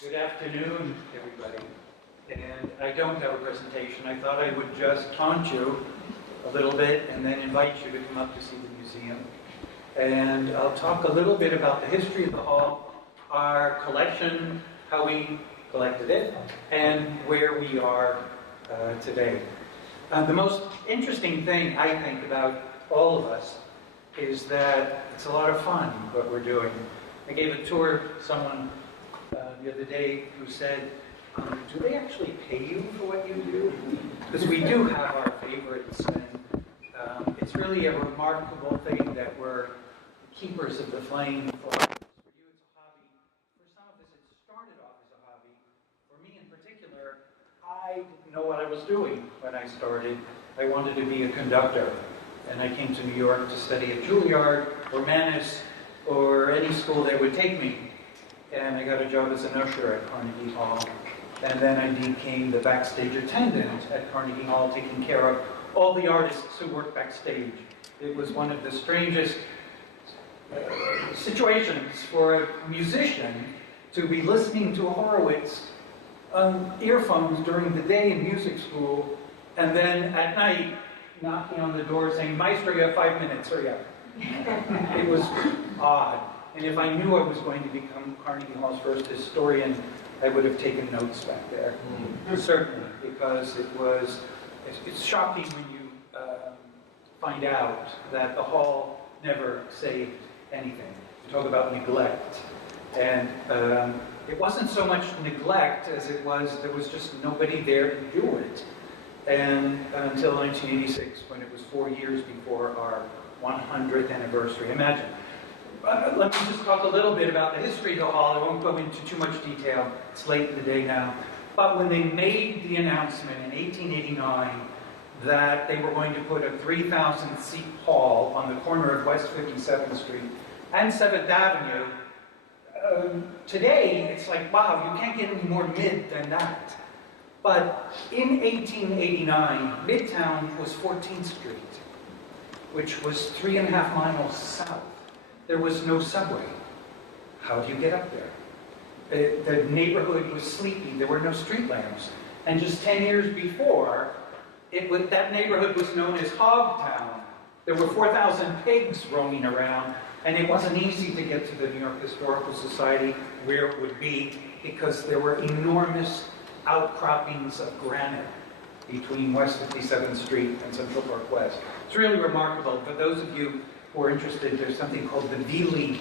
Good afternoon, everybody. And I don't have a presentation. I thought I would just taunt you a little bit and then invite you to come up to see the museum. And I'll talk a little bit about the history of the hall, our collection, how we collected it, and where we are today. The most interesting thing, I think, about all of us is that it's a lot of fun, what we're doing. I gave a tour to someone the other day who said, do they actually pay you for what you do? Because we do have our favorites, and it's really a remarkable thing that we're keepers of the flame. For you, it's a hobby. For some of us, it started off as a hobby. For me in particular, I didn't know what I was doing when I started. I wanted to be a conductor, and I came to New York to study at Juilliard or Mannes or any school that would take me. And I got a job as an usher at Carnegie Hall. And then I became the backstage attendant at Carnegie Hall, taking care of all the artists who worked backstage. It was one of the strangest situations for a musician to be listening to Horowitz on earphones during the day in music school, and then at night knocking on the door saying, "Maestro, you have 5 minutes, hurry up." It was odd. And if I knew I was going to become Carnegie Hall's first historian, I would have taken notes back there. Certainly, because it's shocking when you find out that the hall never saved anything. You talk about neglect. And it wasn't so much neglect as it was, there was just nobody there to do it. And until 1986, when it was 4 years before our 100th anniversary. Imagine. Let me just talk a little bit about the history of the hall. I won't go into too much detail. It's late in the day now. But when they made the announcement in 1889 that they were going to put a 3,000-seat hall on the corner of West 57th Street and 7th Avenue, today it's like, wow, you can't get any more mid than that. But in 1889, Midtown was 14th Street, which was 3.5 miles south. There was no subway. How do you get up there? The neighborhood was sleepy. There were no street lamps. And just 10 years before, that neighborhood was known as Hogtown. There were 4,000 pigs roaming around, and it wasn't easy to get to the New York Historical Society where it would be because there were enormous outcroppings of granite between West 57th Street and Central Park West. It's really remarkable. For those of you who are interested, there's something called the Veely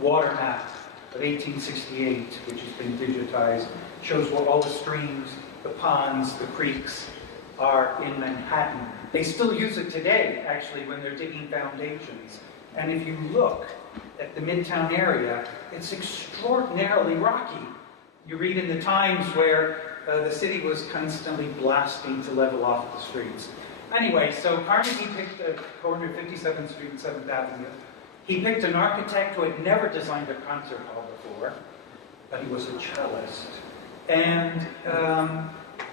water map of 1868, which has been digitized. It shows where all the streams, the ponds, the creeks are in Manhattan. They still use it today, actually, when they're digging foundations. And if you look at the Midtown area, it's extraordinarily rocky. You read in the Times where the city was constantly blasting to level off the streets. Anyway, so Carnegie picked the corner of 57th Street and 7th Avenue. He picked an architect who had never designed a concert hall before, but he was a cellist. And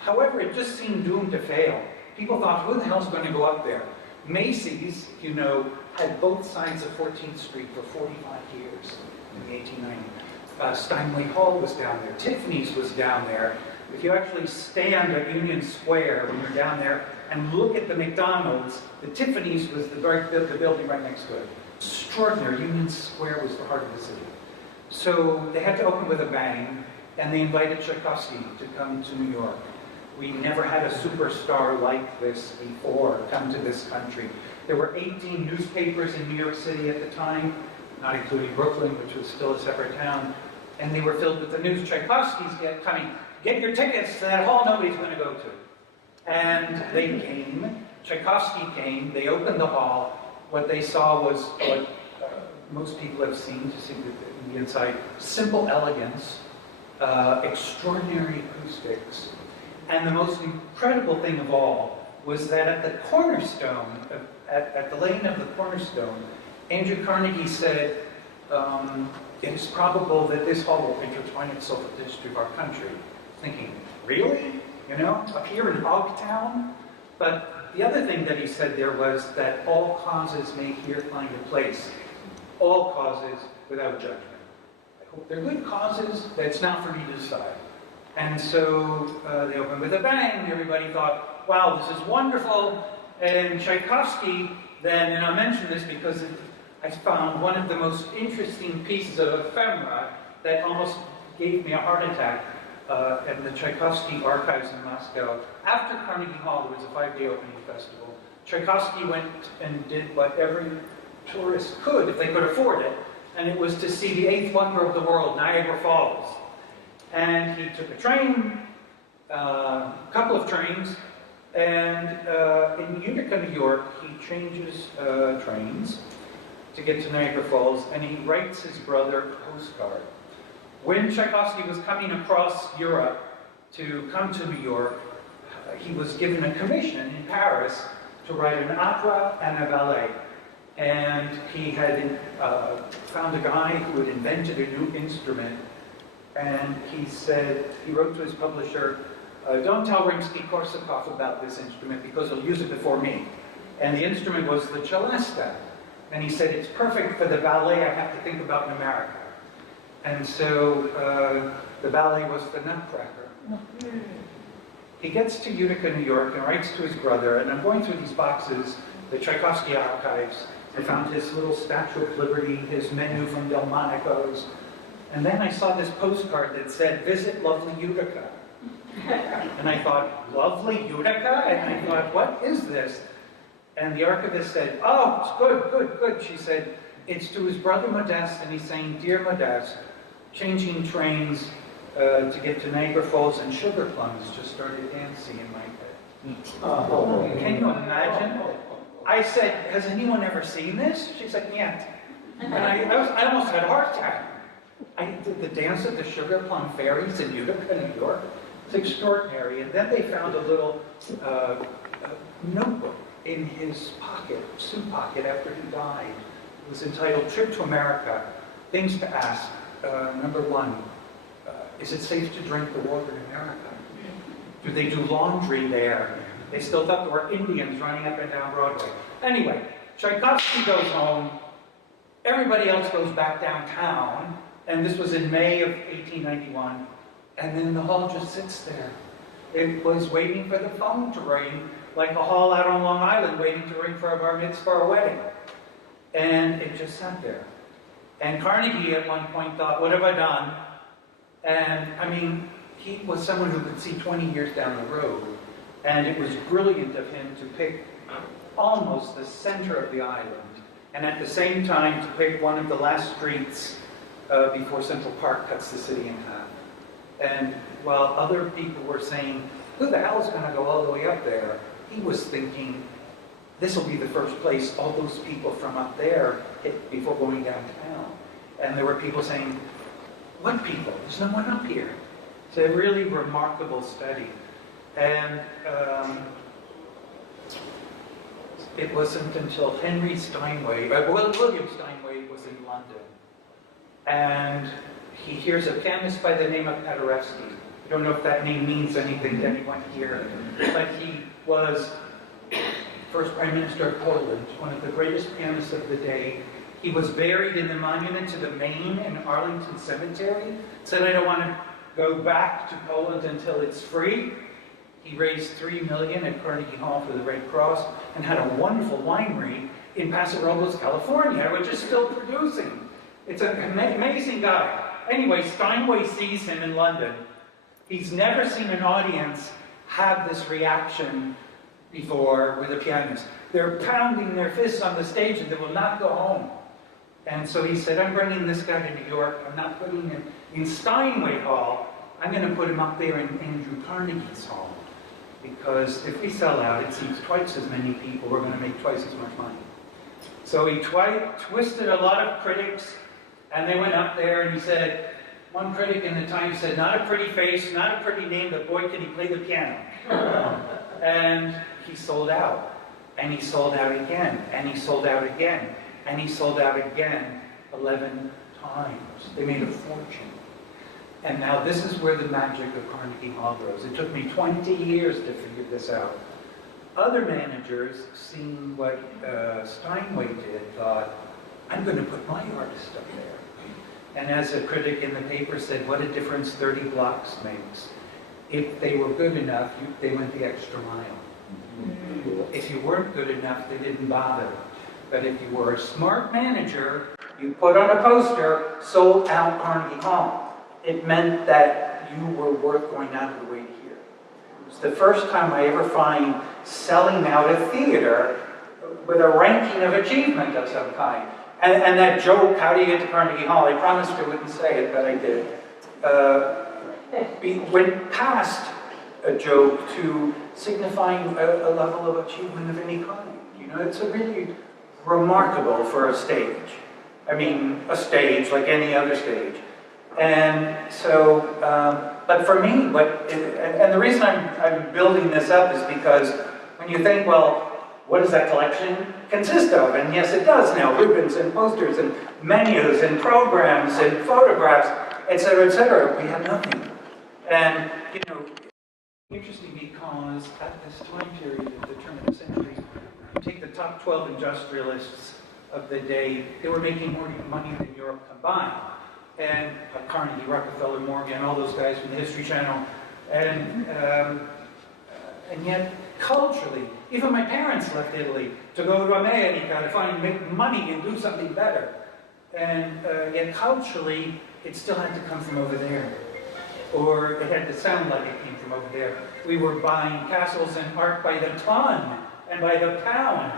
however, it just seemed doomed to fail. People thought, who the hell's going to go up there? Macy's, you know, had both sides of 14th Street for 45 years in the 1890s. Steinway Hall was down there. Tiffany's was down there. If you actually stand at Union Square when you're down there and look at the McDonald's, the Tiffany's was the building right next to it. Extraordinary. Union Square was the heart of the city. So they had to open with a bang, and they invited Tchaikovsky to come to New York. We never had a superstar like this before come to this country. There were 18 newspapers in New York City at the time, not including Brooklyn, which was still a separate town, and they were filled with the news. Tchaikovsky's coming. Get your tickets to that hall nobody's going to go to. And they came. Tchaikovsky came. They opened the hall. What they saw was what most people have seen to see the inside. Simple elegance, extraordinary acoustics. And the most incredible thing of all was that at the cornerstone, at the laying of the cornerstone, Andrew Carnegie said, it is probable that this hall will intertwine itself with the history of our country. Thinking, really? You know, up here in Hogtown? But the other thing that he said there was that all causes may here find a place. All causes without judgment. they're good causes, that's not for me to decide. And so they opened with a bang. Everybody thought, wow, this is wonderful. And Tchaikovsky then, and I'll mention this because I found one of the most interesting pieces of ephemera that almost gave me a heart attack at the Tchaikovsky archives in Moscow. After Carnegie Hall, there was a 5-day opening festival. Tchaikovsky went and did what every tourist could, if they could afford it, and it was to see the 8th wonder of the world, Niagara Falls. And he took a train, a couple of trains, and in Utica, New York, he changes trains to get to Niagara Falls, and he writes his brother a postcard. When Tchaikovsky was coming across Europe to come to New York, he was given a commission in Paris to write an opera and a ballet. And he had found a guy who had invented a new instrument. And he said, he wrote to his publisher, don't tell Rimsky-Korsakov about this instrument because he'll use it before me. And the instrument was the celesta. And he said, it's perfect for the ballet I have to think about in America. And so the ballet was the Nutcracker. He gets to Utica, New York, and writes to his brother, and I'm going through these boxes, the Tchaikovsky archives. I found his little Statue of Liberty, his menu from Delmonico's, and then I saw this postcard that said, visit lovely Utica. And I thought, lovely Utica? And I thought, what is this? And the archivist said, oh, it's good, good, good. She said, it's to his brother Modeste, and he's saying, dear Modeste, changing trains to get to Niagara Falls, and sugar plums just started dancing in my head. Can you imagine? I said, has anyone ever seen this? She's like, yeah. And I almost had a heart attack. I did the dance of the sugar plum fairies in Utica, New York. It's extraordinary. And then they found a little notebook in his pocket, suit pocket, after he died. It was entitled Trip to America, Things to Ask. Number 1, is it safe to drink the water in America? Do they do laundry there? They still thought there were Indians running up and down Broadway. Anyway, Tchaikovsky goes home. Everybody else goes back downtown. And this was in May of 1891. And then the hall just sits there. It was waiting for the phone to ring, like a hall out on Long Island waiting to ring for a bar mitzvah or a wedding. And it just sat there. And Carnegie at one point thought, what have I done? And I mean, he was someone who could see 20 years down the road. And it was brilliant of him to pick almost the center of the island. And at the same time to pick one of the last streets before Central Park cuts the city in half. And while other people were saying, who the hell is going to go all the way up there? He was thinking, this will be the first place all those people from up there hit before going downtown. And there were people saying, what people? There's no one up here. It's a really remarkable study. And it wasn't until Henry Steinway, William Steinway was in London. And he hears a pianist by the name of Paderewski. I don't know if that name means anything to anyone here, but he was first Prime Minister of Poland, one of the greatest pianists of the day. He was buried in the monument to the Maine in Arlington Cemetery. Said, I don't want to go back to Poland until it's free. He raised $3 million at Carnegie Hall for the Red Cross and had a wonderful winery in Paso Robles, California, which is still producing. It's an amazing guy. Anyway, Steinway sees him in London. He's never seen an audience have this reaction before with a pianist. They're pounding their fists on the stage and they will not go home. And so he said, I'm bringing this guy to New York. I'm not putting him in Steinway Hall. I'm going to put him up there in Andrew Carnegie's hall. Because if we sell out, it seats twice as many people. We're going to make twice as much money. So he twisted a lot of critics. And they went up there and he said, one critic in the Times said, not a pretty face, not a pretty name, but boy, can he play the piano. And he sold out. And he sold out again. And he sold out again. And he sold out again 11 times. They made a fortune. And now this is where the magic of Carnegie Hall grows. It took me 20 years to figure this out. Other managers, seeing what Steinway did, thought, I'm going to put my artist up there. And as a critic in the paper said, what a difference 30 blocks makes. If they were good enough, they went the extra mile. If you weren't good enough, they didn't bother. But if you were a smart manager, you put on a poster, sold out Carnegie Hall. It meant that you were worth going out of the way to hear. It was the first time I ever find selling out a theater with a ranking of achievement of some kind. And that joke, how do you get to Carnegie Hall? I promised I wouldn't say it, but I did. Went past a joke to signifying a level of achievement of any kind. You know, it's a really remarkable for a stage. I mean, a stage like any other stage. And so, but for me, and the reason I'm building this up is because when you think, well, what does that collection consist of? And yes, it does now, ribbons and posters and menus and programs and photographs, etc., etc. We have nothing. And, you know, interesting because at this time period at the turn of the century, you take the top 12 industrialists of the day, they were making more money than Europe combined. And Carnegie, Rockefeller, Morgan, all those guys from the History Channel. And yet, culturally, even my parents left Italy to go to America to make money and do something better. And yet, culturally, it still had to come from over there. Or it had to sound like it came from over there. We were buying castles and art by the ton and by the pound.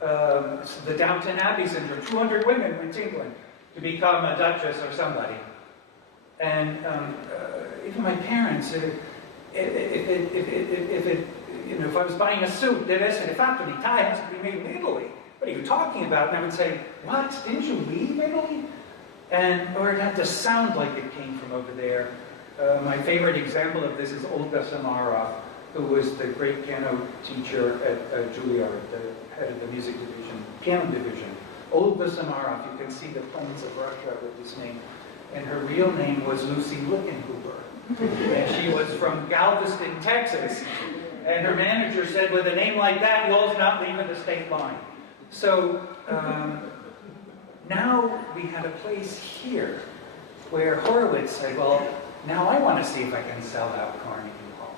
The Downton Abbey Syndrome, 200 women went to England to become a duchess or somebody. And even my parents, if I was buying a suit, they'd say, the factory tie has to be made in Italy. What are you talking about? And I would say, what? Didn't you leave Italy? Or it had to sound like it came from over there. My favorite example of this is Olga Samarov, who was the great piano teacher at Juilliard, the head of the music division, piano division. Olga Samarov, you can see the plains of Russia with this name. And her real name was Lucy Luckenhuber. And she was from Galveston, Texas. And her manager said, with a name like that, you'll not leave the state line. So now we had a place here where Horowitz said, well, now I want to see if I can sell out Carnegie Hall.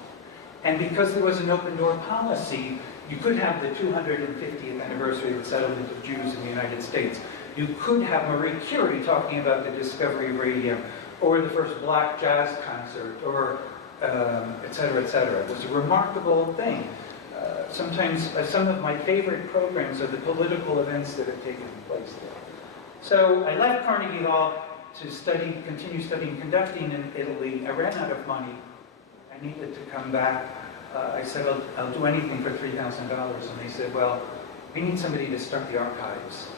And because there was an open door policy, you could have the 250th anniversary of the settlement of Jews in the United States. You could have Marie Curie talking about the discovery of radium, or the first black jazz concert, or et cetera, et cetera. It was a remarkable thing. Sometimes some of my favorite programs are the political events that have taken place there. So I left Carnegie Hall to continue studying conducting in Italy. I ran out of money. I needed to come back. I said, I'll do anything for $3,000. And they said, well, we need somebody to start the archives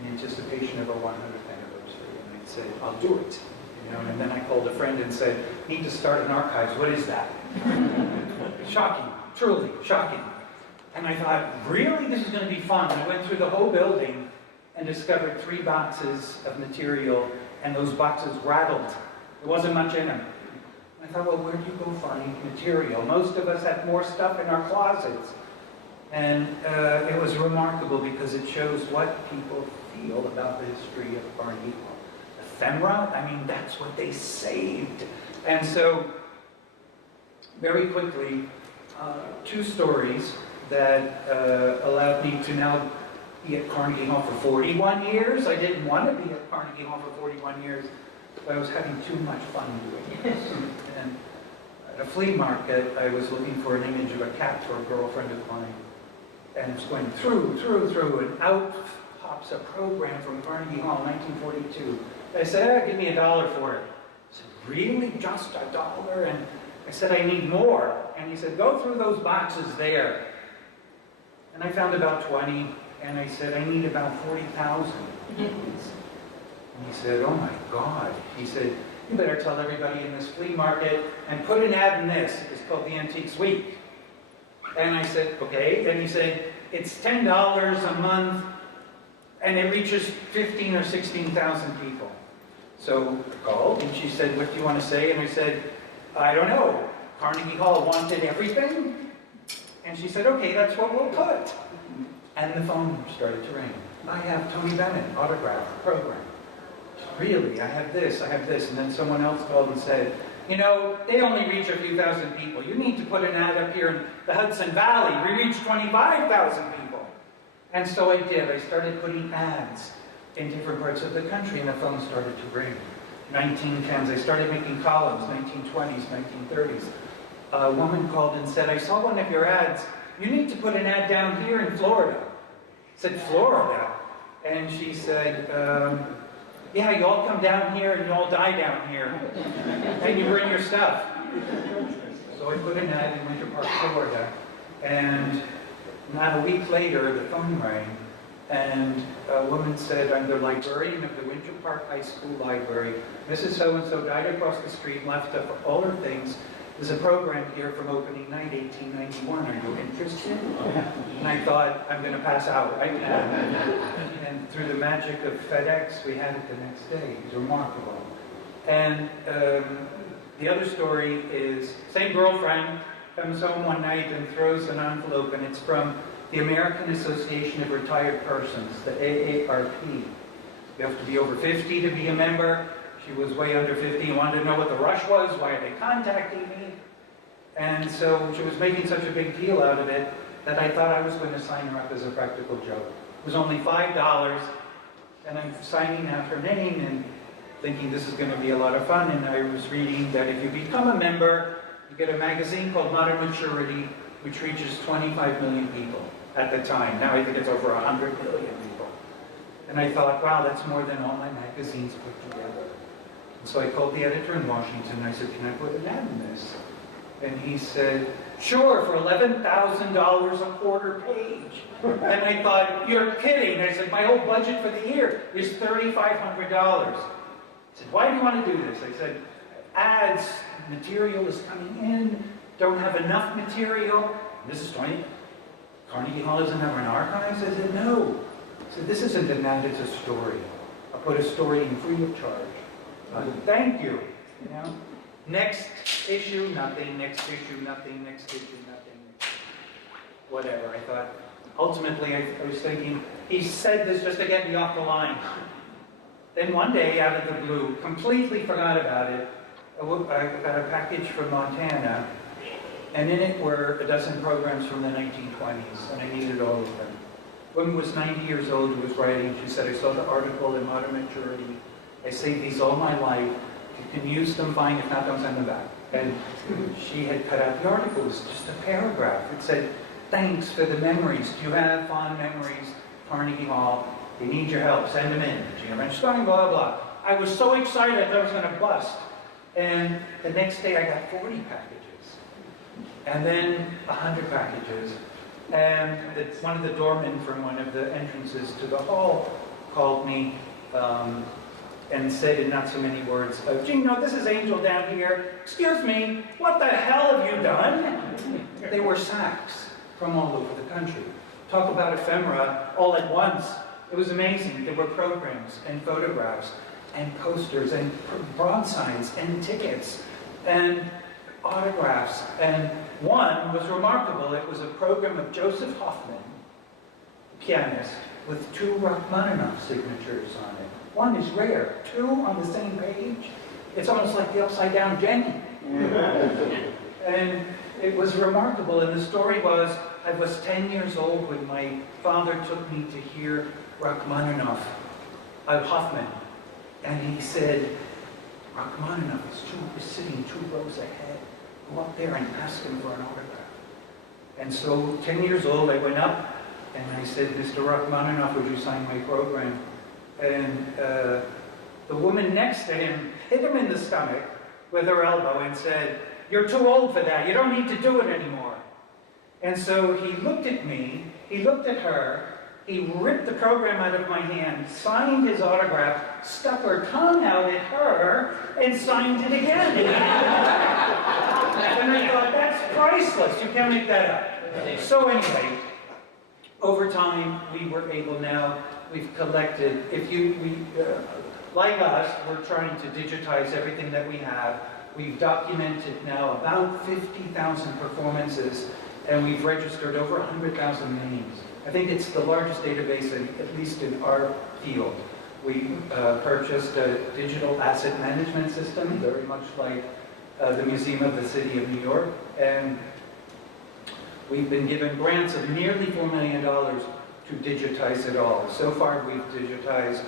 in anticipation of our 100th anniversary. And I said, I'll do it. You know, and then I called a friend and said, need to start an archives. What is that? Shocking, truly shocking. And I thought, really? This is going to be fun. I went through the whole building and discovered 3 boxes of material, and those boxes rattled. There wasn't much in them. I thought, well, where do you go find material? Most of us have more stuff in our closets. And it was remarkable because it shows what people feel about the history of Carnegie Hall. Ephemera, I mean, that's what they saved. And so, very quickly, 2 stories that allowed me to now be at Carnegie Hall for 41 years. I didn't want to be at Carnegie Hall for 41 years, but I was having too much fun doing this. And at a flea market, I was looking for an image of a cat for a girlfriend of mine. And it's going through, and out pops a program from Carnegie Hall, 1942. I said, give me $1 for it. I said, really? Just $1? And I said, I need more. And he said, go through those boxes there. And I found about 20, and I said, I need about 40,000. And he said, oh my God. He said, you better tell everybody in this flea market and put an ad in this. It's called the Antiques Week. And I said, okay. And he said, it's $10 a month, and it reaches 15 or 16,000 people. So I called, and she said, what do you want to say? And I said, I don't know. Carnegie Hall wanted everything? And she said, okay, that's what we'll put. And the phone started to ring. I have Tony Bennett, autograph, program. really, I have this. And then someone else called and said, you know, they only reach a few thousand people. You need to put an ad up here in the Hudson Valley. We reach 25,000 people. And so I did. I started putting ads in different parts of the country, and the phone started to ring. 1910s, I started making columns, 1920s, 1930s. A woman called and said, I saw one of your ads. You need to put an ad down here in Florida. I said, Florida? And she said, yeah, you all come down here and you all die down here. And you bring your stuff. So I put an ad in Winter Park, Florida. And not a week later, the phone rang. And a woman said, I'm the librarian of the Winter Park High School Library. Mrs. So-and-so died across the street and left up all her things. There's a program here from opening night, 1891. Are you interested? And I thought, I'm going to pass out right now. And through the magic of FedEx, we had it the next day. It was remarkable. And the other story is, same girlfriend comes home one night and throws an envelope, and it's from the American Association of Retired Persons, the AARP. You have to be over 50 to be a member. She was way under 50 and wanted to know what the rush was. Why are they contacting me? And so she was making such a big deal out of it that I thought I was going to sign her up as a practical joke. It was only $5, and I'm signing out her name and thinking this is going to be a lot of fun. And I was reading that if you become a member, you get a magazine called Modern Maturity, which reaches 25 million people at the time. Now I think it's over 100 million people. And I thought, wow, that's more than all my magazines put together. And so I called the editor in Washington and I said, can I put an ad in this? And he said, sure, for $11,000 a quarter page. And I thought, you're kidding. I said, my whole budget for the year is $3,500. I said, why do you want to do this? I said, ads, material is coming in, don't have enough material. This is 20. Carnegie Hall doesn't have an archives? I said, no. I said, this isn't an ad, it's a story. I'll put a story in free of charge. Thank you. You know? Next issue, nothing. Next issue, nothing. Next issue, nothing. Whatever. I thought, ultimately, I was thinking, he said this just to get me off the line. Then one day, out of the blue, completely forgot about it, I got a package from Montana, and in it were a dozen programs from the 1920s, and I needed all of them. Woman was 90 years old who was writing. She said, I saw the article in Modern Maturity. I saved these all my life. If you can use them, fine. If not, don't send them back. And she had cut out the article. It was just a paragraph. It said, thanks for the memories. Do you have fond memories? Carnegie Hall. They need your help. Send them in. Gino Francesconi, blah, blah. I was so excited I thought I was going to bust. And the next day I got 40 packages. And then 100 packages. And one of the doormen from one of the entrances to the hall called me and said in not so many words, Gino, this is Angel down here. Excuse me, what the hell have you done? They were sacks from all over the country. Talk about ephemera all at once. It was amazing. There were programs and photographs and posters and broadsides and tickets and autographs. And one was remarkable. It was a program of Joseph Hoffman, pianist, with 2 Rachmaninoff signatures on it. One is rare. 2 on the same page. It's almost like the upside down Jenny. And it was remarkable. And the story was, I was 10 years old when my father took me to hear Rachmaninoff, Hoffman. And he said, Rachmaninoff is sitting 2 rows ahead. Go up there and ask him for an autograph. And so, 10 years old, I went up and I said, Mr. Rachmaninoff, would you sign my program? And the woman next to him hit him in the stomach with her elbow and said, you're too old for that. You don't need to do it anymore. And so he looked at me, he looked at her, he ripped the program out of my hand, signed his autograph, stuck her tongue out at her, and signed it again. And I thought, that's priceless. You can't make that up. So anyway, over time, we were able now, we've collected, like us, we're trying to digitize everything that we have. We've documented now about 50,000 performances, and we've registered over 100,000 names. I think it's the largest database, at least in our field, We purchased a digital asset management system, very much like the Museum of the City of New York, and we've been given grants of nearly $4 million to digitize it all. So far, we've digitized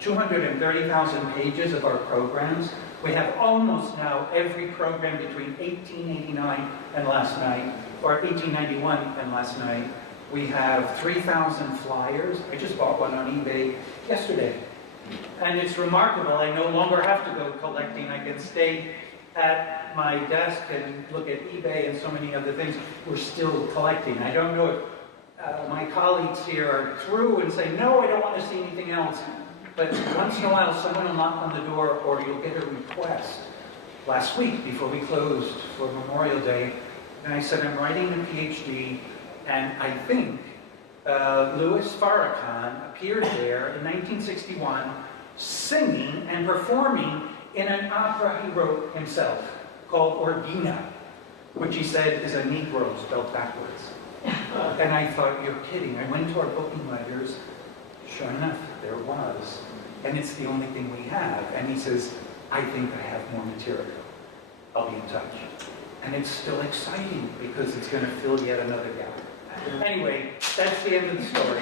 230,000 pages of our programs. We have almost now every program between 1889 and last night, or 1891 and last night. We have 3,000 flyers. I just bought one on eBay yesterday. And it's remarkable. I no longer have to go collecting. I can stay at my desk and look at eBay and so many other things. We're still collecting. I don't know if my colleagues here are through and say, no, I don't want to see anything else. But once in a while, someone will knock on the door or you'll get a request. Last week, before we closed for Memorial Day, and I said, I'm writing a PhD, and I think Louis Farrakhan appeared there in 1961 singing and performing in an opera he wrote himself called Ordina, which he said is a Negro spelled backwards. And I thought, you're kidding. I went to our booking letters. Sure enough, there was. And it's the only thing we have. And he says, I think I have more material. I'll be in touch. And it's still exciting because it's going to fill yet another gap. Anyway, that's the end of the story.